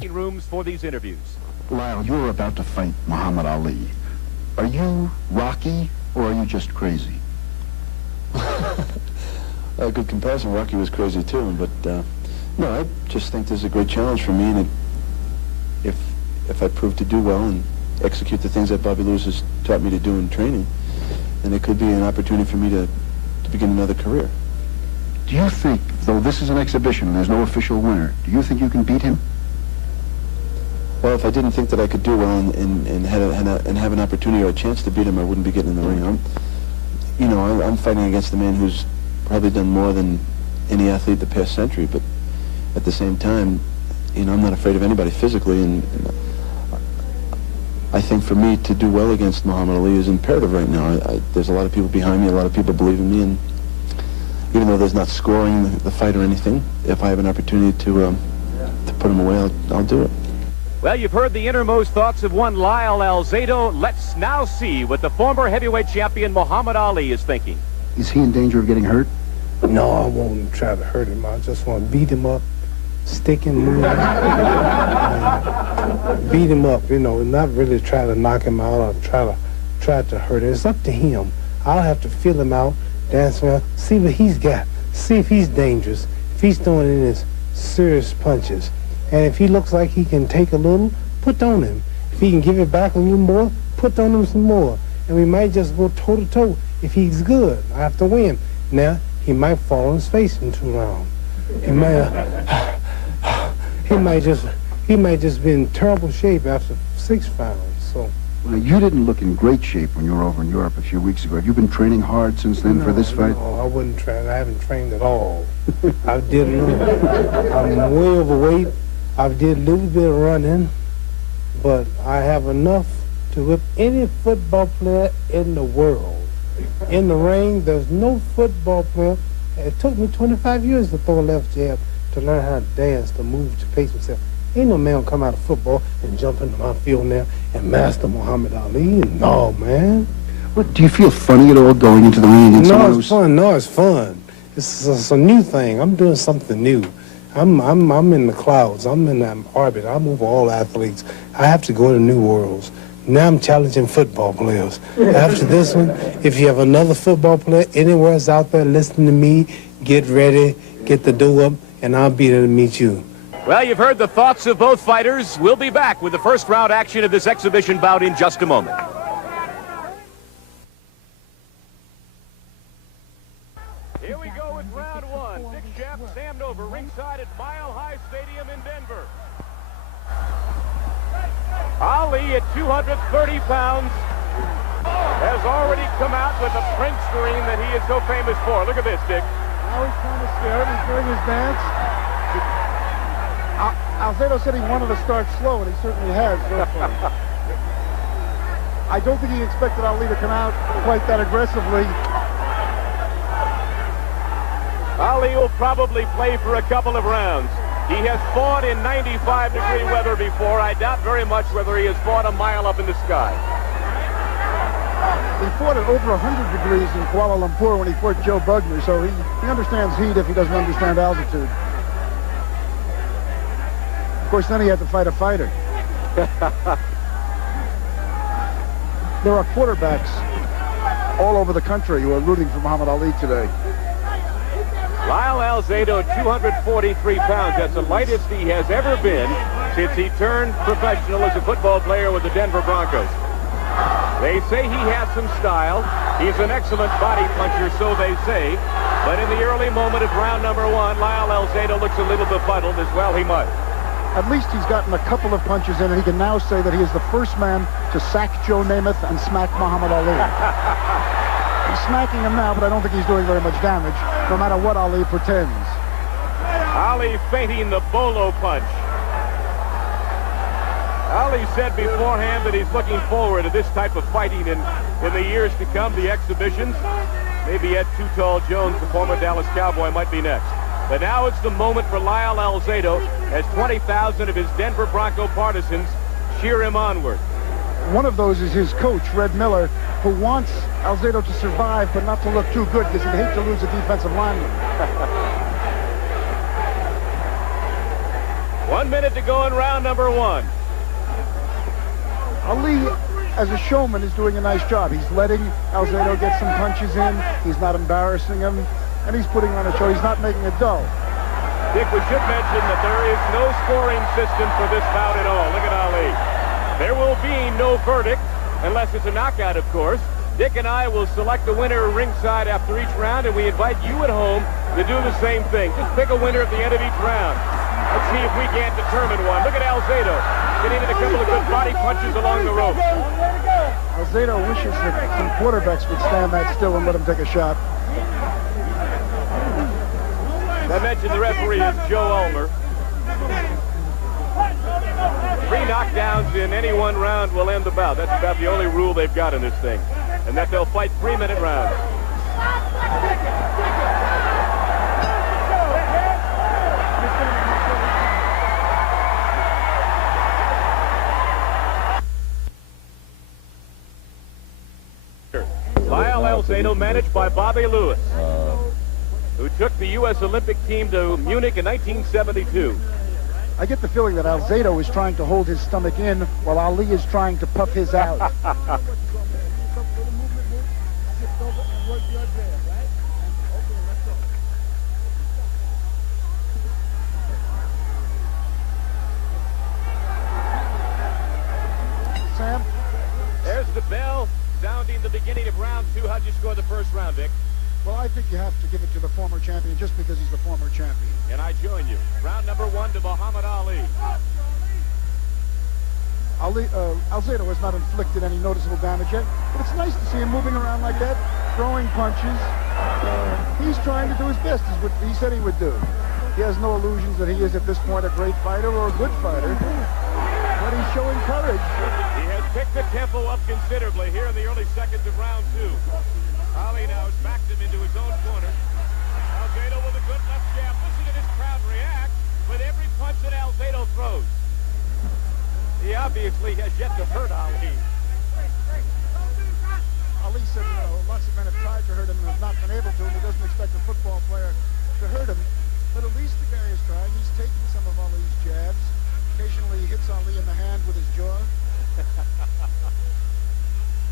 meeting rooms for these interviews. Lyle, you're about to fight Muhammad Ali. Are you Rocky, or are you just crazy? A good comparison. Rocky was crazy too, but no, I just think this is a great challenge for me, and if I prove to do well and execute the things that Bobby Lewis has taught me to do in training, then it could be an opportunity for me to begin another career. Do you think, though this is an exhibition and there's no official winner, do you think you can beat him? Well, if I didn't think that I could do well and have an opportunity or a chance to beat him, I wouldn't be getting in the ring. I'm fighting against a man who's probably done more than any athlete the past century, but at the same time, I'm not afraid of anybody physically, and I think for me to do well against Muhammad Ali is imperative right now. There's a lot of people behind me, a lot of people believe in me, and even though there's not scoring the fight or anything, if I have an opportunity to put him away, I'll do it. Well, you've heard the innermost thoughts of one Lyle Alzado. Let's now see what the former heavyweight champion Muhammad Ali is thinking. Is he in danger of getting hurt? No, I won't try to hurt him. I just want to beat him up, stick him, move, beat him up, not really try to knock him out or try to hurt him. It's up to him. I'll have to feel him out, dance around, see what he's got, see if he's dangerous, if he's throwing in his serious punches. And if he looks like he can take a little, put on him. If he can give it back a little more, put on him some more. And we might just go toe-to-toe if he's good. I have to win. Now, he might fall on his face in 2 rounds. He might just be in terrible shape after 6 rounds. So. Well, you didn't look in great shape when you were over in Europe a few weeks ago. Have you been training hard since then for this fight? No, I wouldn't train. I haven't trained at all. I did a little. I'm way overweight. I did a little bit of running, but I have enough to whip any football player in the world. In the ring, there's no football player. It took me 25 years to throw a left jab, to learn how to dance, to move, to pace myself. Ain't no man come out of football and jump into my field now and master Muhammad Ali. No, man. What, do you feel funny at all going into the ring against someone who's... No, it's fun. It's a new thing. I'm doing something new. I'm in the clouds. I'm in that orbit. I move all athletes. I have to go to new worlds. Now I'm challenging football players. After this one, if you have another football player anywhere else out there listening to me, get ready, get the dough up, and I'll be there to meet you. Well, you've heard the thoughts of both fighters. We'll be back with the first round action of this exhibition bout in just a moment. Here we go with round one. Dick Jeff, Sam Nover, ringside at Mile High Stadium in Denver. Ali at 230 pounds has already come out with the French scream that he is so famous for. Look at this, Dick. Now he's trying to scare him. He's doing his dance. Alzado said he wanted to start slow, and he certainly has so far. I don't think he expected Ali to come out quite that aggressively. Ali will probably play for a couple of rounds. He has fought in 95-degree weather before. I doubt very much whether he has fought a mile up in the sky. He fought at over 100 degrees in Kuala Lumpur when he fought Joe Bugner, so he understands heat if he doesn't understand altitude. Of course, then he had to fight a fighter. There are quarterbacks all over the country who are rooting for Muhammad Ali today. Lyle Alzado, 243 pounds. That's the lightest he has ever been since he turned professional as a football player with the Denver Broncos. They say he has some style. He's an excellent body puncher, so they say. But in the early moment of round number one, Lyle Alzado looks a little befuddled, as well he might. At least he's gotten a couple of punches in, and he can now say that he is the first man to sack Joe Namath and smack Muhammad Ali. He's smacking him now, but I don't think he's doing very much damage, no matter what Ali pretends. Ali feinting the bolo punch. Ali said beforehand that he's looking forward to this type of fighting in the years to come, the exhibitions. Maybe Ed Too Tall Jones, the former Dallas Cowboy, might be next. But now it's the moment for Lyle Alzado as 20,000 of his Denver Bronco partisans cheer him onward. One of those is his coach, Red Miller, who wants Alzado to survive but not to look too good because he'd hate to lose a defensive lineman. 1 minute to go in round number 1. Ali, as a showman, is doing a nice job. He's letting Alzado get some punches in. He's not embarrassing him, and he's putting on a show. He's not making it dull. Dick, we should mention that there is no scoring system for this bout at all. Look at Ali. There will be no verdict, unless it's a knockout, of course. Dick and I will select a winner ringside after each round, and we invite you at home to do the same thing. Just pick a winner at the end of each round. Let's see if we can't determine one. Look at Alzado getting in a couple of good body punches along the rope. Alzado wishes that some quarterbacks would stand that still and let him take a shot. I mentioned the referee is Joe Ulmer. 3 knockdowns in any one round will end the bout. That's about the only rule they've got in this thing. And that they'll fight 3-minute rounds. Lyle Alzado, managed by Bobby Lewis, who took the U.S. Olympic team to Munich in 1972. I get the feeling that Alzado is trying to hold his stomach in while Ali is trying to puff his out. Sam? There's the bell sounding the beginning of round 2. How'd you score the first round, Dick? Well, I think you have to give it to the former champion just because he's the former champion. And I join you. Round number 1 to Muhammad Ali. Alzado has not inflicted any noticeable damage yet, but it's nice to see him moving around like that, throwing punches. He's trying to do his best, is what he said he would do. He has no illusions that he is at this point a great fighter or a good fighter, but he's showing courage. He has picked the tempo up considerably here in the early seconds of round 2. Ali now has backed him into his own corner. Alzado with a good left jab. Listen to this crowd react with every punch that Alzado throws. He obviously has yet to hurt Ali. Ali said, you know, lots of men have tried to hurt him and have not been able to, and he doesn't expect a football player to hurt him. But at least the guy is trying. He's taking some of Ali's jabs. Occasionally he hits Ali in the hand with his jaw.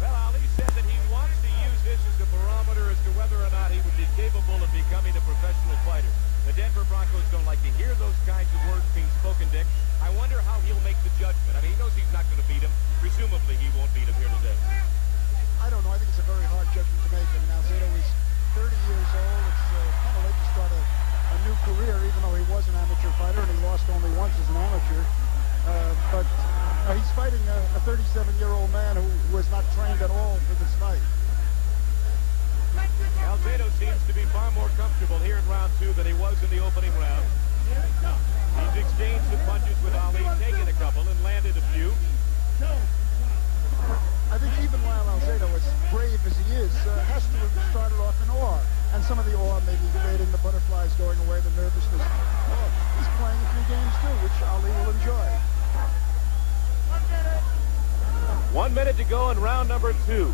Well, Ali said that he wants to use this as a barometer as to whether or not he would be capable of becoming a professional fighter. The Denver Broncos don't like to hear those kinds of words being spoken, Dick. I wonder how he'll make the judgment. I mean, he knows he's not going to beat him. Presumably, he won't beat him here today. I don't know. I think it's a very hard judgment to make. I mean, Alzado is 30 years old. It's kind of late to start a new career, even though he was an amateur fighter, and he lost only once as an amateur. But he's fighting a 37-year-old man who has not trained at all for this fight. Alzado seems to be far more comfortable here in round 2 than he was in the opening round. He's exchanged some punches with Ali, taken a couple, and landed a few. I think even Lyle Alzado, as brave as he is, has to have started off in awe. And some of the awe may be fading, the butterflies going away, the nervousness. Oh, he's playing a few games too, which Ali will enjoy. 1 minute to go in round number 2.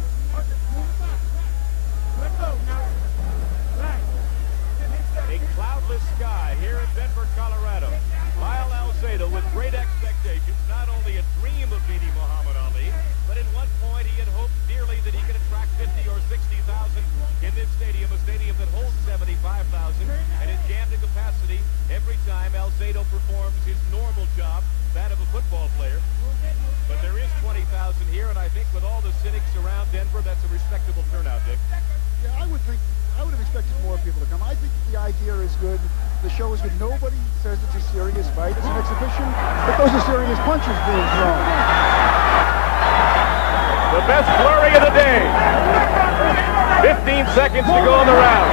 A cloudless sky here in Denver, Colorado. Lyle Alzado with great expectations, not only a dream of beating Muhammad Ali, but at one point he had hoped dearly that he could attract 50 or 60,000 in this stadium, a stadium that holds 75,000 and is jammed to capacity every time Alzado performs his normal job, that of a football player. But there is 20,000 here, and I think with all the cynics around Denver, that's a respectable turnout, Dick. Yeah, I would have expected more people to come. I think the idea is good. The show is good. Nobody says it's a serious fight. It's an exhibition, but those are serious punches being thrown. The best flurry of the day. 15 seconds to go in the round.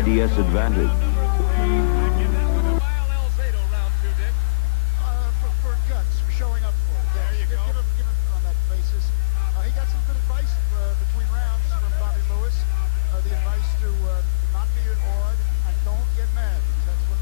IDS advantage. For guts, for showing up for it. There you go. Give him on that basis. He got some good advice between rounds from Bobby Lewis. The advice to not be awed and don't get mad. That's what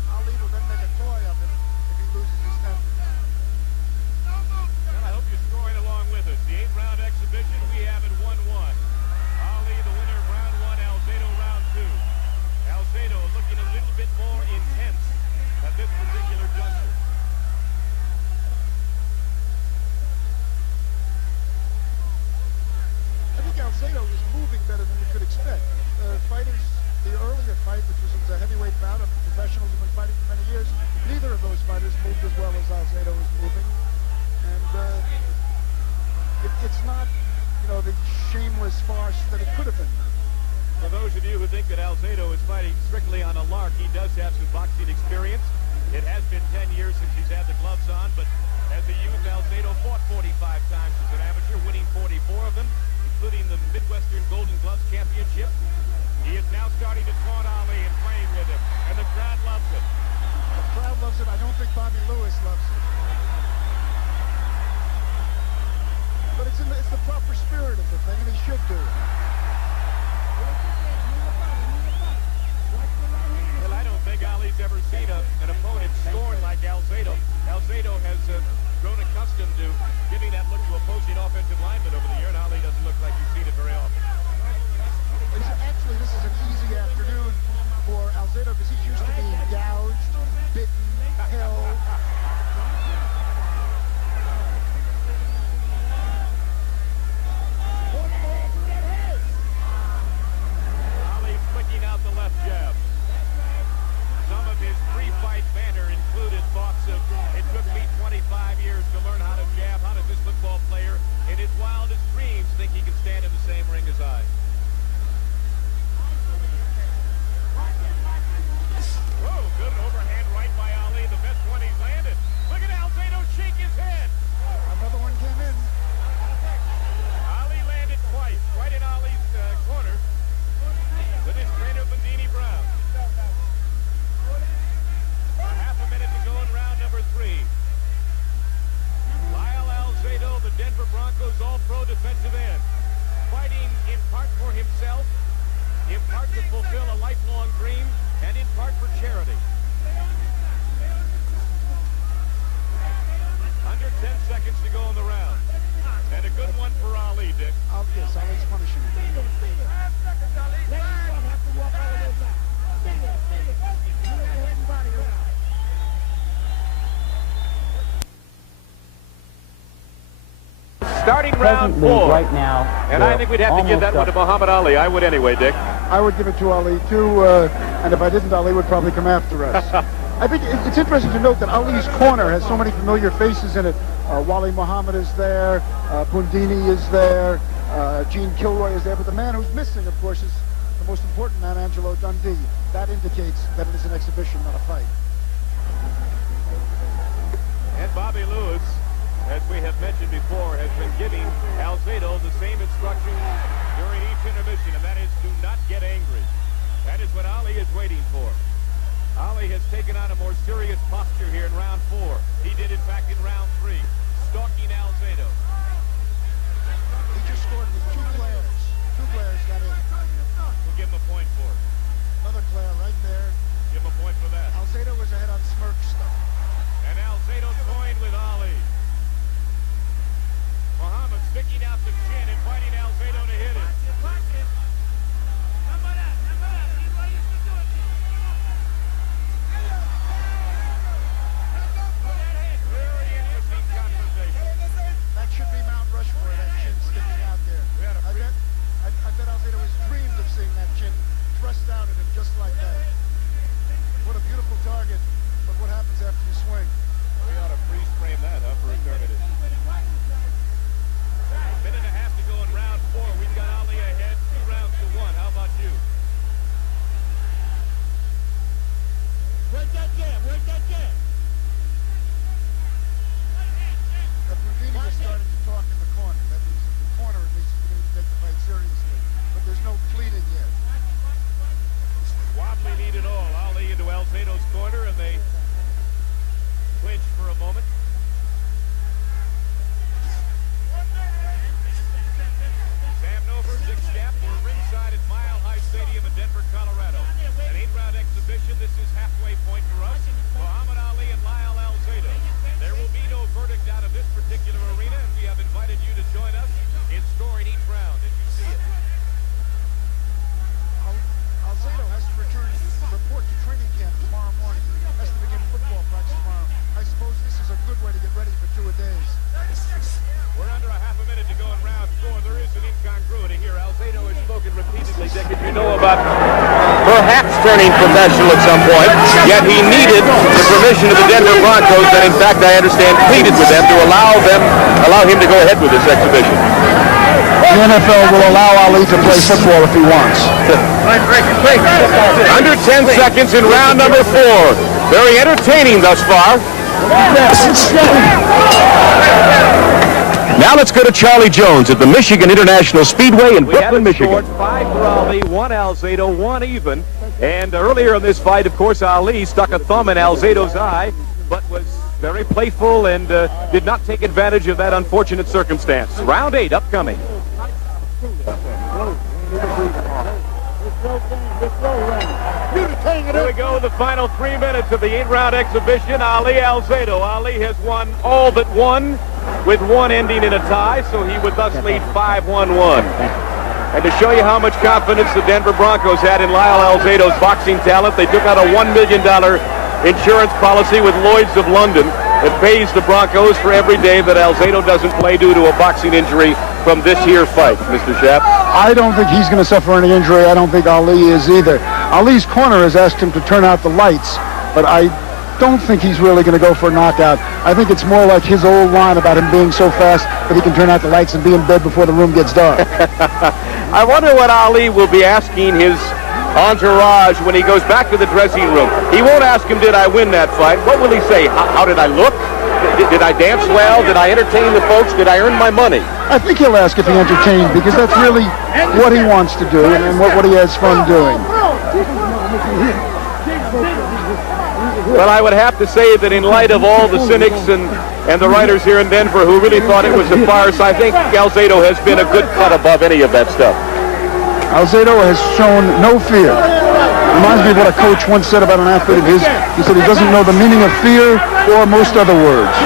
Alzado is moving better than you could expect. Fighters, the earlier fight, which was a heavyweight bout of professionals who've been fighting for many years, neither of those fighters moved as well as Alzado is moving. And it's not, you know, the shameless farce that it could have been. For those of you who think that Alzado is fighting strictly on a lark, he does have some boxing experience. It has been 10 years since he's had the gloves on, but as a youth, Alzado fought 45 times as an amateur, winning 44 of them, including the Midwestern Golden Gloves Championship. He is now starting to taunt Ali and playing with him, and the crowd loves it. The crowd loves it. I don't think Bobby Lewis loves it. But it's the proper spirit of the thing, and he should do it. Well, I don't think Ali's ever seen an opponent scorn like Alzado. Alzado has grown accustomed to giving that look to opposing offensive linemen over the year, and Ali doesn't look like he's seen it very often. Actually, this is an easy afternoon for Alzado because he's used to being gouged, bitten, held. Ali flicking out the left jab. Some of his pre-fight banter included thoughts of, it took me 25 years to learn how to jab. How does this football player in his wildest dreams think he can stand in the same ring as I? Whoa, good overhand right by Ali. The best one he's landed. Look at Alzado shake his head. Another one came in. Ali landed twice, right in Ali's corner with his trainer, Bandini Brown. A half a minute to go in round number 3. Lyle Alzado, the Denver Broncos All-Pro defensive end, fighting in part for himself, in part to fulfill a lifelong dream, and in part for charity. Under 10 seconds to go in the round. And a good one for Ali, Dick. Yes, Ali's punishing him. Starting round 4. Right now, And I think we'd have to give that one to Muhammad Ali. I would anyway, Dick. I would give it to Ali, too, and if I didn't, Ali would probably come after us. I think it's interesting to note that Ali's corner has so many familiar faces in it. Wally Muhammad is there, Bundini is there, Gene Kilroy is there, but the man who's missing, of course, is the most important man, Angelo Dundee. That indicates that it is an exhibition, not a fight. And Bobby Lewis, as we have mentioned before, has been giving Alzado the same instructions during each intermission, and that is do not get angry. That is what Ali is waiting for. Ali has taken on a more serious posture here in round 4. He did, in fact, in round 3, stalking Alzado. He just scored with 2 glares. 2 glares got in. We'll give him a point for it. Another glare right there. Give him a point for that. Alzado was ahead on smirk stuff. And Alzado toying with Ali. Muhammad sticking out the chin, inviting Alzado to hit him. Very interesting conversation. go in round 4. There is an incongruity here. Alzado has spoken repeatedly, Dick, as you know, about perhaps turning professional at some point, yet he needed the permission of the Denver Broncos that, in fact, I understand, pleaded with them to allow him to go ahead with this exhibition. The NFL will allow Ali to play football if he wants. Under 10 seconds in round number 4. Very entertaining thus far. Now let's go to Charlie Jones at the Michigan International Speedway in Brooklyn, Michigan. 5 for Ali, 1 Alzado, 1 even. And earlier in this fight, of course, Ali stuck a thumb in Alzado's eye, but was very playful and did not take advantage of that unfortunate circumstance. Round 8 upcoming. Here we go, the final 3 minutes of the 8-round exhibition. Ali Alzado. Ali has won all but one, with one ending in a tie, so he would thus lead 5-1-1. And to show you how much confidence the Denver Broncos had in Lyle Alzado's boxing talent, they took out a $1 million insurance policy with Lloyd's of London that pays the Broncos for every day that Alzado doesn't play due to a boxing injury from this here fight, Mr. Schaap. I don't think he's going to suffer any injury. I don't think Ali is either. Ali's corner has asked him to turn out the lights, but I don't think he's really going to go for a knockout. I think it's more like his old line about him being so fast that he can turn out the lights and be in bed before the room gets dark. I wonder what Ali will be asking his entourage when he goes back to the dressing room. He won't ask him, did I win that fight? What will he say? How did I look? Did I dance well? Did I entertain the folks? Did I earn my money? I think he'll ask if he entertained, because that's really what he wants to do and what he has fun doing. Well, I would have to say that in light of all the cynics and the writers here in Denver who really thought it was a farce, I think Alzado has been a good cut above any of that stuff. Alzado has shown no fear. Reminds me of what a coach once said about an athlete of his. He said he doesn't know the meaning of fear or most other words.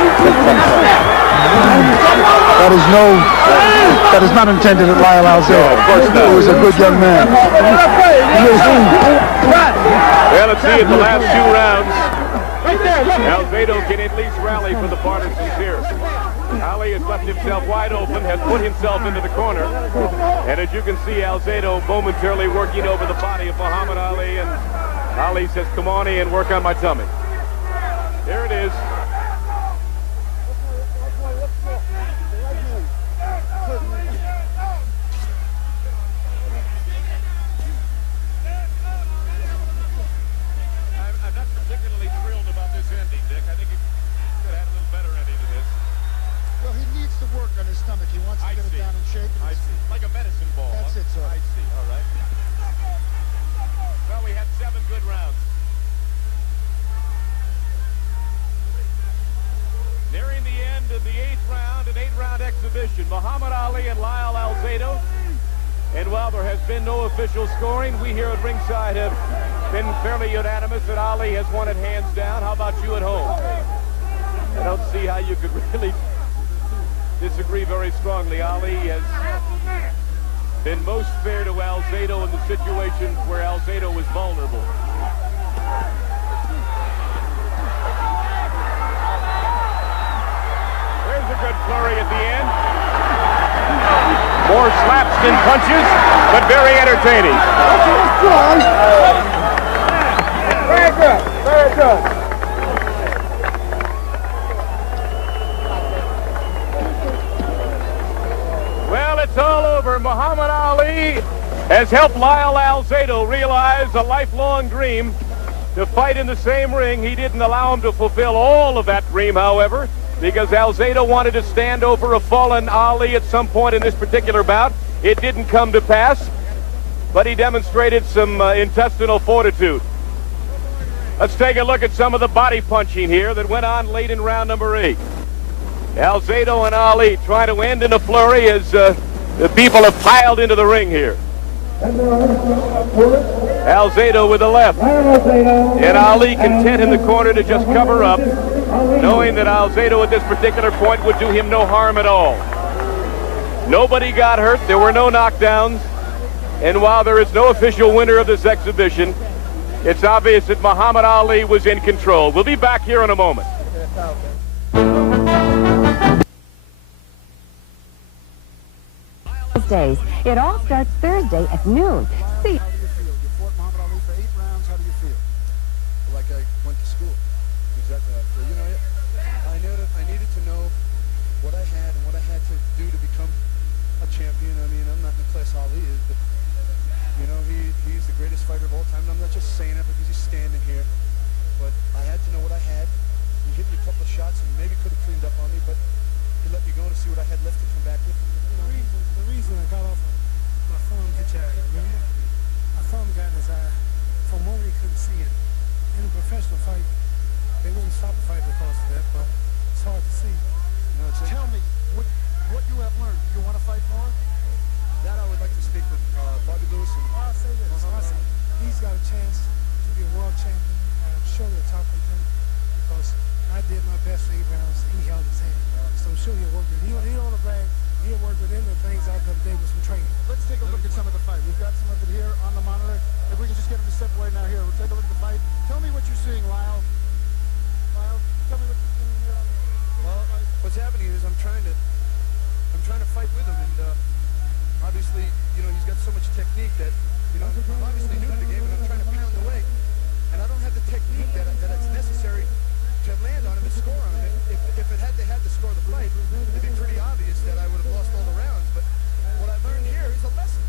That is not intended at Lyle Alzado. Of course not. He was a good young man. Well, let's see in the last 2 rounds. Alzado can at least rally for the partisans here. Ali has left himself wide open, has put himself into the corner. And as you can see, Alzado momentarily working over the body of Muhammad Ali. And Ali says, come on in, work on my tummy. There it is. I'm not particularly thrilled about this ending, Dick. I think it could have had a little better ending than this. Well, he needs to work on his stomach. He wants to get it down and shake it. I see. Like a medicine ball. That's it, sir. I see. All right. Well, we had 7 good rounds. Nearing the end of the 8th round, an 8-round exhibition. Muhammad Ali and Lyle Alzado. And while there has been no official scoring, we here at ringside have been fairly unanimous that Ali has won it hands down. How about you at home? I don't see how you could really disagree very strongly. Ali has been most fair to Alzado in the situations where Alzado was vulnerable. There's a good flurry at the end. More slaps than punches, but very entertaining. Very good, very good. Well, it's all over. Muhammad Ali has helped Lyle Alzado realize a lifelong dream to fight in the same ring. He didn't allow him to fulfill all of that dream, however, because Alzado wanted to stand over a fallen Ali at some point in this particular bout. It didn't come to pass, but he demonstrated some intestinal fortitude. Let's take a look at some of the body punching here that went on late in round number 8. Alzado and Ali trying to end in a flurry as the people have piled into the ring here. Alzado with the left. And Ali content in the corner to just cover up, knowing that Alzado at this particular point would do him no harm at all. Nobody got hurt. There were no knockdowns. And while there is no official winner of this exhibition, it's obvious that Muhammad Ali was in control. We'll be back here in a moment. weekdays. It all starts Thursday at noon. See. How do you feel? You fought Muhammad Ali for 8 rounds. How do you feel? Like I went to school. Exactly. You know, I needed to know what I had and what I had to do to become a champion. I mean, I'm not in the class Ali is, but you know, he's the greatest fighter of all time. And I'm not just saying it because he's standing here, but I had to know what I had. He hit me a couple of shots and maybe could have cleaned up on me, but he let me go to see what I had left to come back with. The reason I got off my thumb hit you, remember? My thumb got in his eye. For a moment he couldn't see it. In a professional fight, they wouldn't stop a fight because of that, but it's hard to see. No, Tell me what you have learned. You want to fight more? that I would like to speak with Bobby Lewis. And I'll say this. He's got a chance to be a world champion and surely a top contender because I did my best for 8 rounds. He held his hand. So I'm sure he'll work with it. He don't want to brag. He'll work with any of the things I've done today with some training. Let's take a look at some of the fight. We've got some of it here on the monitor. If we can just get him to step away now here. We'll take a look at the fight. Tell me what you're seeing, Lyle. Lyle, tell me what you're seeing here on the fight. what's happening is I'm trying to fight with him, and obviously, you know, he's got so much technique that, you know, I'm obviously new to the game, and I'm trying to pound away, and I don't have the technique that's necessary to land on him and score on him. If it had to score the fight, it'd be pretty obvious that I would have lost all the rounds. But what I learned here is a lesson,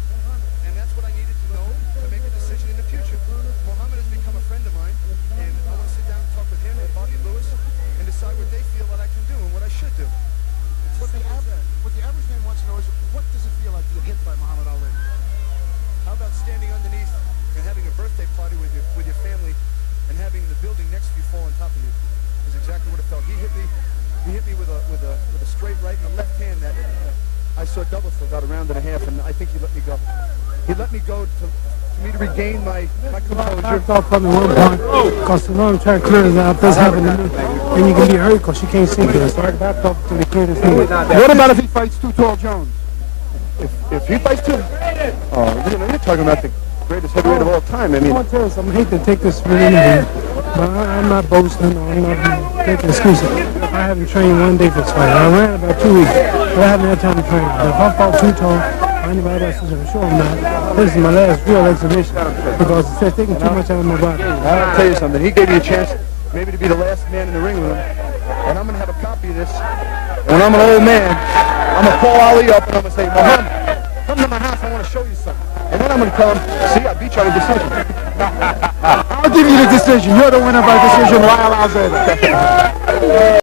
and that's what I needed to know to make a decision in the future. Muhammad has become a friend of mine, and I want to sit down and talk with him and Bobby Lewis and decide what they feel that I can do and what I should do. What the average man wants to know is, what does it feel like to get hit by Muhammad Ali? How about standing underneath and having a birthday party with your family and having the building next to you fall on top of you? Is exactly what it felt. He hit me with a straight right and a left hand that I saw double for about a round and a half, and I think he let me go. He let me go for me to regain my composure. Backed off from the one point because the long trying to clear his eye. This happened to me. And you can be hurt because you can't see good. So I backed off until he cleared his head. What about if he fights Too Tall Jones? If he fights too, you know, you're talking about the greatest heavyweight of all time. I mean, I tell you something, I hate to take this for an interview, but I'm not boasting or I'm not taking excuses. I haven't trained one day for this fight. I ran about 2 weeks, but I haven't had time to train. But if I fought Too Tall or anybody else, I'm sure I'm not. This is my last real exhibition because it's taking too much out of my body. I'll tell you something. He gave me a chance maybe to be the last man in the ring with him, and I'm going to have a copy of this. When I'm an old man, I'm going to call Ali up and I'm going to say, Muhammad, come to my house, I want to show you something. And then I'm going to tell him, see, I beat you on a decision. I'll give you the decision. You're the winner by decision, Lyle Alzado.